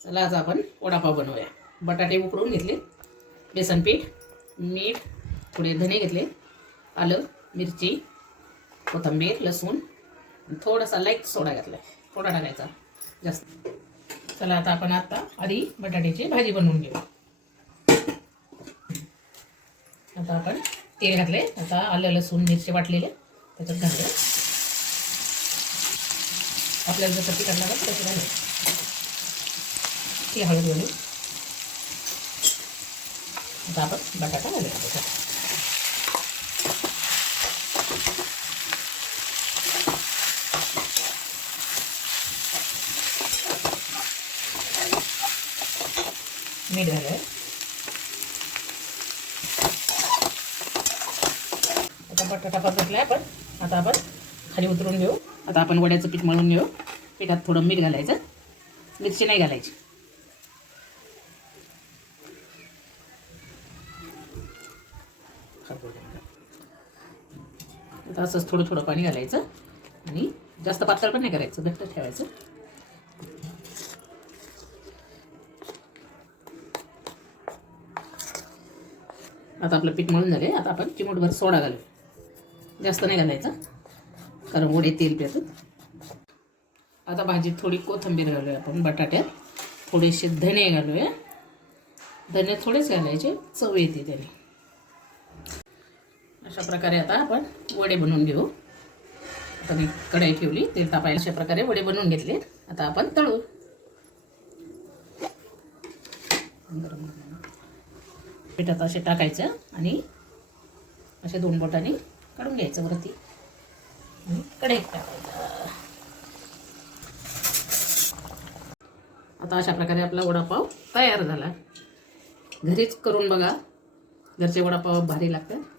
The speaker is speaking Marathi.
चला आज आपण वडापाव बनवूया। बटाटे उकडून घेतले, बेसन पीठ, मीठ, थोडे धने घेतले, आलं, मिरची, कोथिंबीर, लसूण, थोडासा लाईट सोडा घातला, थोडा टाकायचा जास्त। चला आता आधी बटाट्याची भाजी बनवून घेऊ। आता आपण तेल घातले, आता आलं, लसूण, मिरची वाटलेले त्याच्यात घालूया। आपल्याला जसं तिखट लागत तसं घालायचं। ती हळद घालू। आता आपण बटाटा घालूया त्याच्यात। मीठ घालूया। आता बटाटा परतला आपण, आता आपण खाली उतरून घेऊ। आता आपण वड्याचं पीठ मळून घेऊ। पिठात थोडं मीठ घालायचं, मिरची नाही घालायची। आता असंच थोडं थोडं पाणी घालायचं आणि जास्त पातळ पण नाही करायचं, घट्ट ठेवायचं। आता आपलं पीठ मळून झाले। आता आपण चिमूटभर सोडा घालू, जास्त नाही घालायचा कारण वडे तेल पितात। आता भाजीत थोडी कोथिंबीर घालूया आपण, बटाट्यात थोडेसे धने घालूया। धने थोडेच घालायचे, चव येते त्याने। अशा प्रकारे आता आपण वडे बनवून घेऊ। आता मी कढई ठेवली, तेल तापायला। अशा प्रकारे वडे बनवून घेतले, आता आपण तळू। पिठात असे टाकायचं आणि असे दोन बोटांनी काढून घ्यायचं वरती आणि कढईत टाकायचं। आता अशा प्रकारे आपला वडापाव तयार झाला। घरीच करून बघा, घरचे वडापाव भारी लागतात।